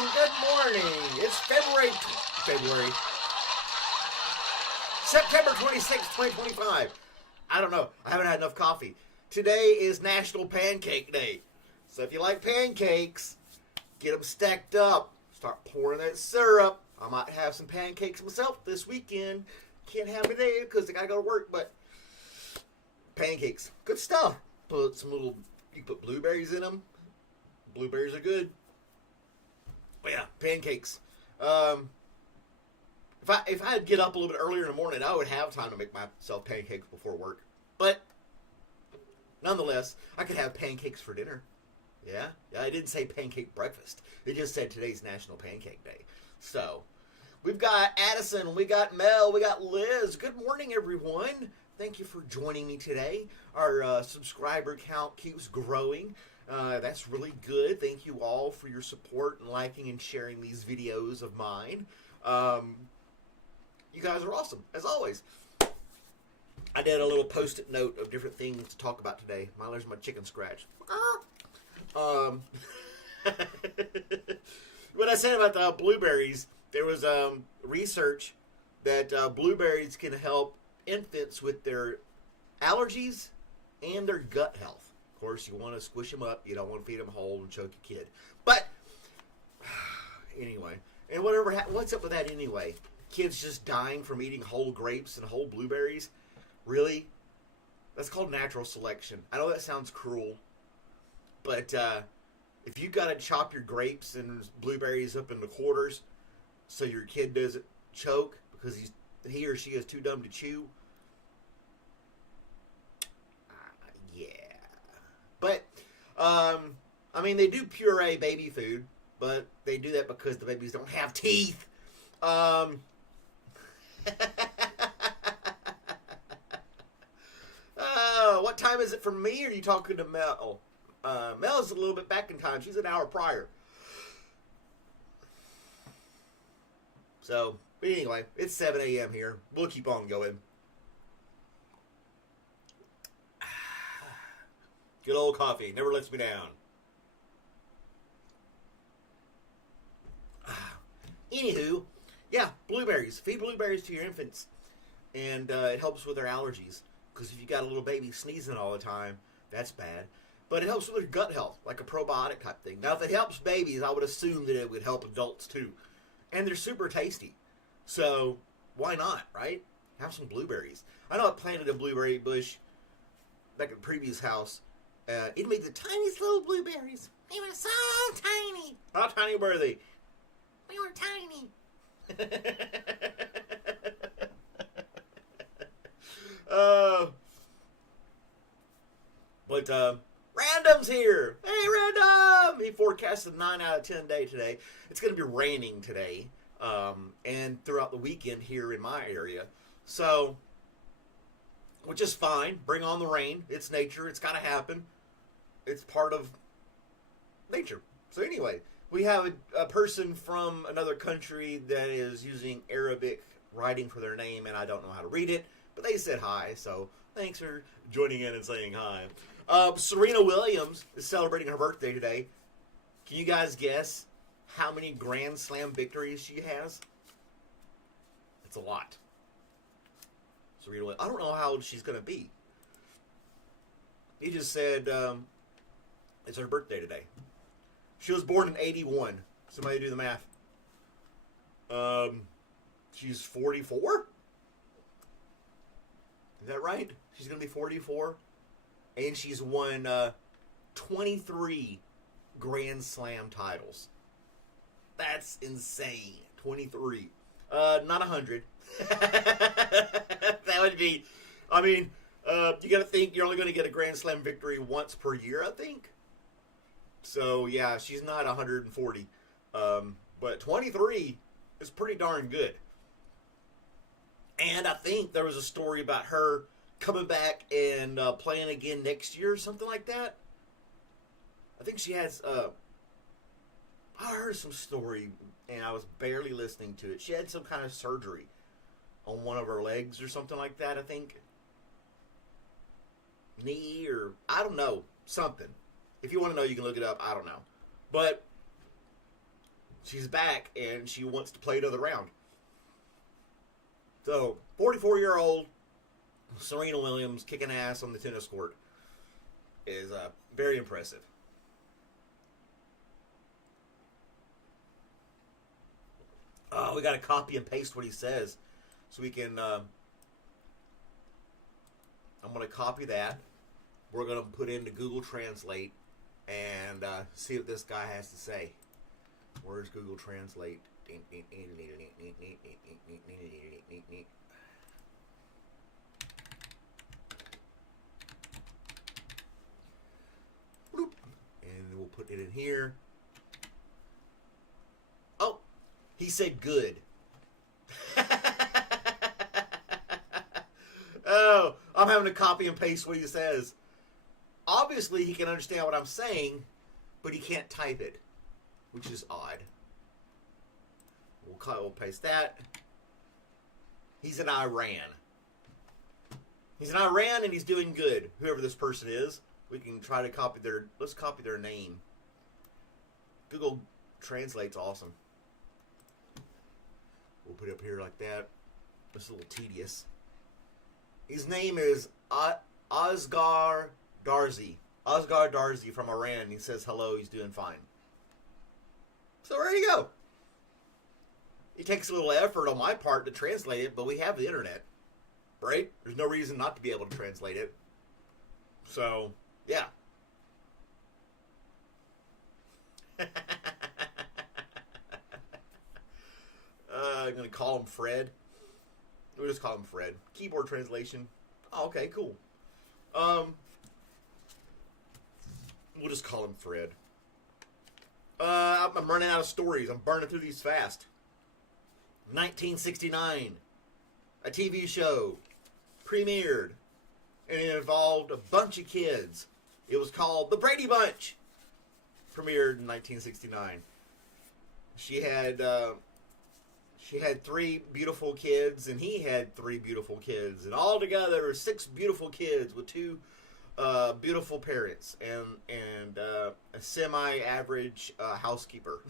morning. It's September 26, 2025. I don't know. I haven't had enough coffee. Today is National Pancake Day. So if you like pancakes, get them stacked up. Start pouring that syrup. I might have some pancakes myself this weekend. Can't have it today because I gotta go to work, but pancakes, good stuff. You put blueberries in them. Blueberries are good. But yeah, pancakes. If I'd get up a little bit earlier in the morning, I would have time to make myself pancakes before work. But nonetheless, I could have pancakes for dinner. Yeah, I didn't say pancake breakfast. It just said today's National Pancake Day. So, we've got Addison, we got Mel, we got Liz. Good morning, everyone. Thank you for joining me today. Our subscriber count keeps growing. That's really good. Thank you all for your support and liking and sharing these videos of mine. You guys are awesome, as always. I did a little post-it note of different things to talk about today. There's my chicken scratch. What I said about the blueberries, there was research that blueberries can help infants with their allergies and their gut health. Of course, you want to squish them up. You don't want to feed them whole and choke your kid. But anyway, and what's up with that anyway? Kids just dying from eating whole grapes and whole blueberries? Really? That's called natural selection. I know that sounds cruel, but if you got to chop your grapes and blueberries up into quarters so your kid doesn't choke because he or she is too dumb to chew, yeah. But, I mean, they do puree baby food, but they do that because the babies don't have teeth. What time is it for me? Or are you talking to Mel? Mel's a little bit back in time. She's an hour prior. So, but anyway, it's 7 a.m. here. We'll keep on going. Good old coffee. Never lets me down. Anywho, yeah, blueberries. Feed blueberries to your infants. And it helps with their allergies. Because if you got a little baby sneezing all the time, that's bad. But it helps with their gut health, like a probiotic type thing. Now, if it helps babies, I would assume that it would help adults too. And they're super tasty. So, why not, right? Have some blueberries. I know I planted a blueberry bush back in the previous house. It made the tiniest little blueberries. They were so tiny. How tiny were they? They were tiny. But Random's here. Hey, Random! He forecasted 9 out of 10 day today. It's going to be raining today, and throughout the weekend here in my area. So, which is fine. Bring on the rain. It's nature. It's got to happen. It's part of nature. So anyway, we have a person from another country that is using Arabic writing for their name, and I don't know how to read it, but they said hi, so thanks for joining in and saying hi. Serena Williams is celebrating her birthday today. Can you guys guess how many Grand Slam victories she has? It's a lot. Serena Williams. I don't know how old she's going to be. He just said it's her birthday today. She was born in 81. Somebody do the math. She's 44? Is that right? She's going to be 44? And she's won 23 Grand Slam titles. That's insane. 23. Not 100. That would be... I mean, you got to think you're only going to get a Grand Slam victory once per year, I think. So, yeah, she's not 140. But 23 is pretty darn good. And I think there was a story about her coming back and playing again next year or something like that. I think she has... I heard some story, and I was barely listening to it. She had some kind of surgery on one of her legs or something like that, I think. Knee or... I don't know. Something. If you want to know, you can look it up. I don't know. But she's back and she wants to play another round. So, 44-year-old Serena Williams kicking ass on the tennis court is very impressive. Oh, we got to copy and paste what he says so we can. I'm going to copy that. We're going to put into Google Translate and see what this guy has to say. Where's Google Translate? Bloop. And we'll put it in here. Oh, he said good. Oh, I'm having to copy and paste what he says. Obviously, he can understand what I'm saying, but he can't type it, which is odd. We'll paste that. He's in Iran. He's in Iran and he's doing good. Whoever this person is, we can try to copy their. Let's copy their name. Google Translate's awesome. We'll put it up here like that. It's a little tedious. His name is Asghar Darzi. Asghar Darzi from Iran. He says hello. He's doing fine. So there you go. It takes a little effort on my part to translate it, but we have the internet, right? There's no reason not to be able to translate it. So, yeah. I'm going to call him Fred. We'll just call him Fred. Keyboard translation. Oh, okay, cool. We'll just call him Fred. I'm running out of stories. I'm burning through these fast. 1969. A TV show premiered. And it involved a bunch of kids. It was called The Brady Bunch. Premiered in 1969. She had 3 beautiful kids, and he had 3 beautiful kids, and all together 6 beautiful kids with 2 beautiful parents and a semi-average housekeeper.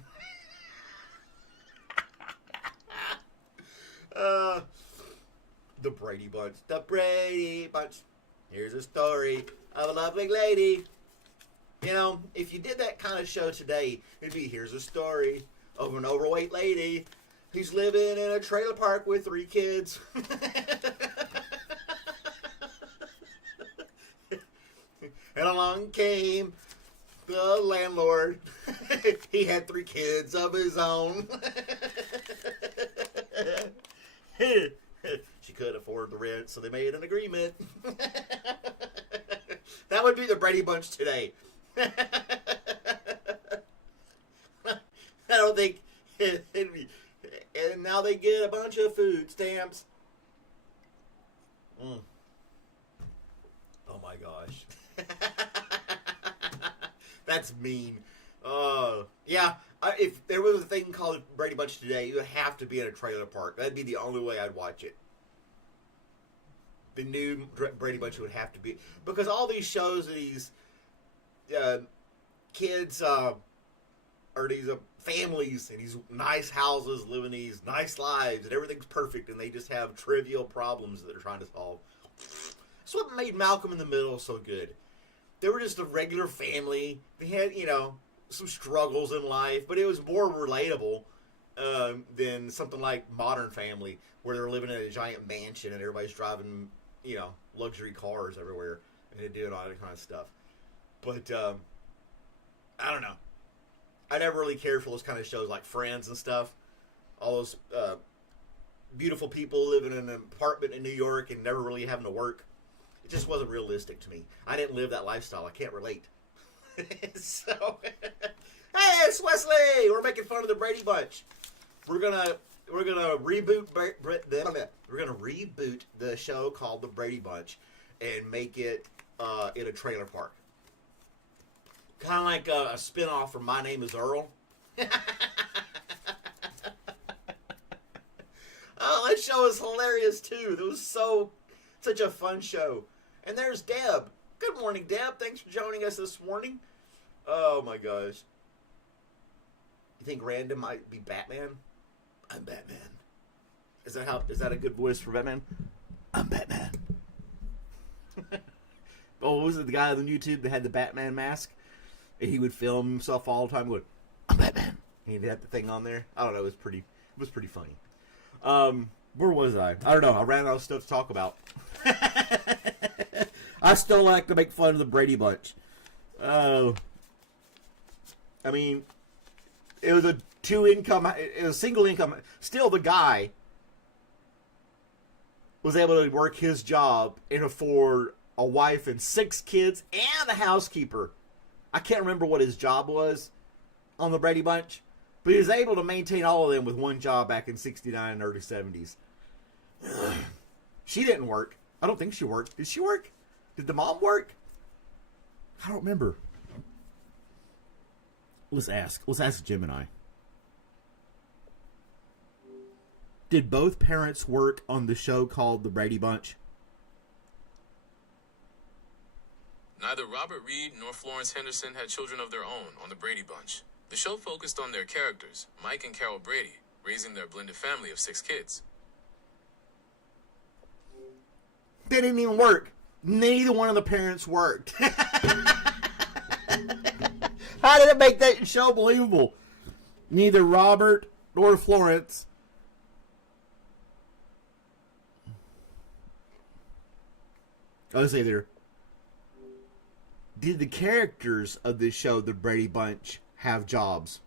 The Brady Bunch. The Brady Bunch. Here's a story of a lovely lady. You know, if you did that kind of show today, it'd be, here's a story of an overweight lady who's living in a trailer park with 3 kids. And along came the landlord. He had 3 kids of his own. She couldn't afford the rent, so they made an agreement. That would be the Brady Bunch today. I don't think it'd be. And now they get a bunch of food stamps. Oh my gosh. That's mean. Yeah, if there was a thing called Brady Bunch today, it would have to be in a trailer park. That'd be the only way I'd watch it. The new Brady Bunch would have to be. Because all these shows of these kids, or these families in these nice houses, living these nice lives, and everything's perfect, and they just have trivial problems that they're trying to solve. That's what made Malcolm in the Middle so good. They were just a regular family. They had, some struggles in life, but it was more relatable than something like Modern Family, where they're living in a giant mansion and everybody's driving, luxury cars everywhere and they're doing all that kind of stuff. But I don't know. I never really cared for those kind of shows like Friends and stuff. All those beautiful people living in an apartment in New York and never really having to work. It just wasn't realistic to me. I didn't live that lifestyle. I can't relate. So, hey, it's Wesley. We're making fun of the Brady Bunch. We're gonna reboot. We're gonna reboot the show called the Brady Bunch and make it in a trailer park. Kind of like a spinoff from My Name Is Earl. Oh, that show is hilarious too. It was such a fun show. And there's Deb. Good morning, Deb. Thanks for joining us this morning. Oh my gosh. You think Random might be Batman? I'm Batman. Is that a good voice for Batman? I'm Batman. Oh, what was it, the guy on YouTube that had the Batman mask? And he would film himself all the time going, I'm Batman. And he had the thing on there. I don't know, it was pretty funny. Where was I? I don't know. I ran out of stuff to talk about. I still like to make fun of the Brady Bunch. I mean, it was a single income. Still, the guy was able to work his job and afford a wife and 6 kids and a housekeeper. I can't remember what his job was on the Brady Bunch, but he was able to maintain all of them with one job back in '69 and early '70s. She didn't work. I don't think she worked. Did she work? Did the mom work? I don't remember. Let's ask Gemini. Did both parents work on the show called The Brady Bunch? Neither Robert Reed nor Florence Henderson had children of their own on The Brady Bunch. The show focused on their characters, Mike and Carol Brady, raising their blended family of 6 kids. They didn't even work. Neither one of the parents worked. How did it make that show believable? Neither Robert nor Florence. I was either. Did the characters of this show, The Brady Bunch, have jobs?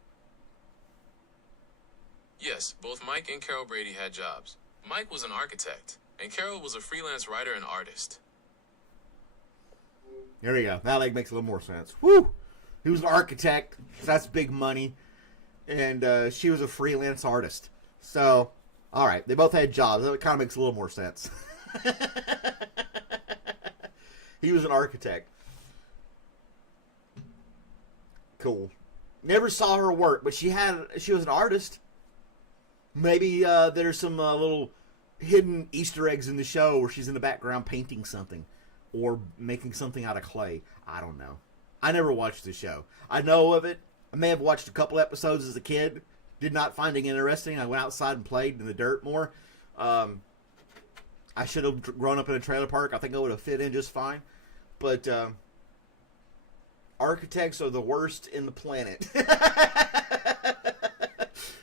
Yes, both Mike and Carol Brady had jobs. Mike was an architect, and Carol was a freelance writer and artist. There we go. That makes a little more sense. Woo! He was an architect. So that's big money. And she was a freelance artist. So, all right. They both had jobs. That kind of makes a little more sense. He was an architect. Cool. Never saw her work, but she was an artist. Maybe there's some little hidden Easter eggs in the show where she's in the background painting something or making something out of clay. I don't know. I never watched the show. I know of it. I may have watched a couple episodes as a kid. Did not find it interesting. I went outside and played in the dirt more. I should have grown up in a trailer park. I think I would have fit in just fine. But architects are the worst in the planet.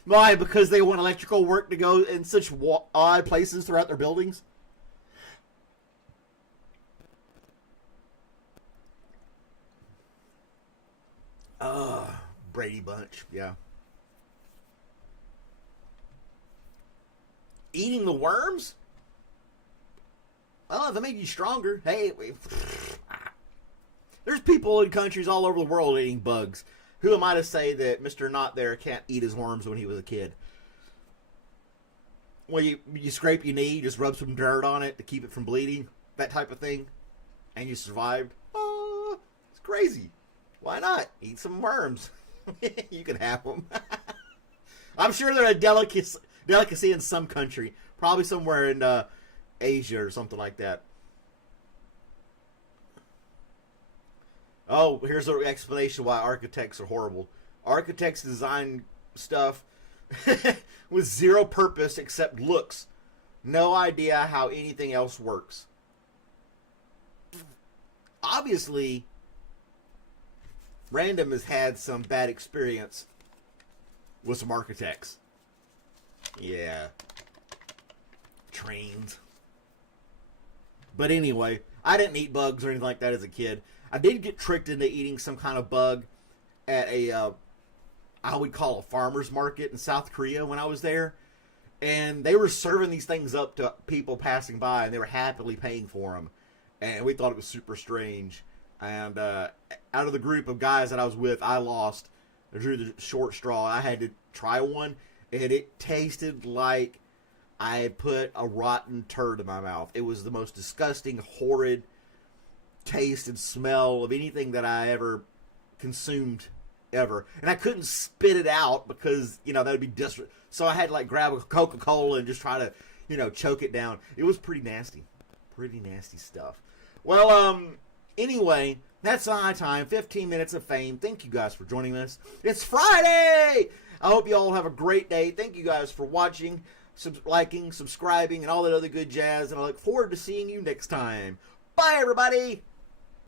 Why? Because they want electrical work to go in such odd places throughout their buildings? Brady Bunch, yeah. Eating the worms? Well, if it made you stronger, hey, there's people in countries all over the world eating bugs. Who am I to say that Mr. Not There can't eat his worms when he was a kid? Well, you scrape your knee, you just rub some dirt on it to keep it from bleeding, that type of thing, and you survived. Oh, it's crazy. Why not? Eat some worms. You can have them. I'm sure they're a delicacy in some country, probably somewhere in Asia or something like that. Oh, here's an explanation why architects are horrible. Architects design stuff with zero purpose except looks. No idea how anything else works. Obviously, Random has had some bad experience with some architects. Yeah. Trains. But anyway, I didn't eat bugs or anything like that as a kid. I did get tricked into eating some kind of bug at I would call a farmer's market in South Korea when I was there. And they were serving these things up to people passing by, and they were happily paying for them. And we thought it was super strange. And out of the group of guys that I was with, I lost. I drew the short straw. I had to try one, and it tasted like I had put a rotten turd in my mouth. It was the most disgusting, horrid taste and smell of anything that I ever consumed ever. And I couldn't spit it out because, that would be disrespectful. So I had to grab a Coca-Cola and just try to, choke it down. It was pretty nasty. Pretty nasty stuff. Well, anyway, that's my time. 15 minutes of fame. Thank you guys for joining us. It's Friday! I hope you all have a great day. Thank you guys for watching, liking, subscribing, and all that other good jazz. And I look forward to seeing you next time. Bye, everybody.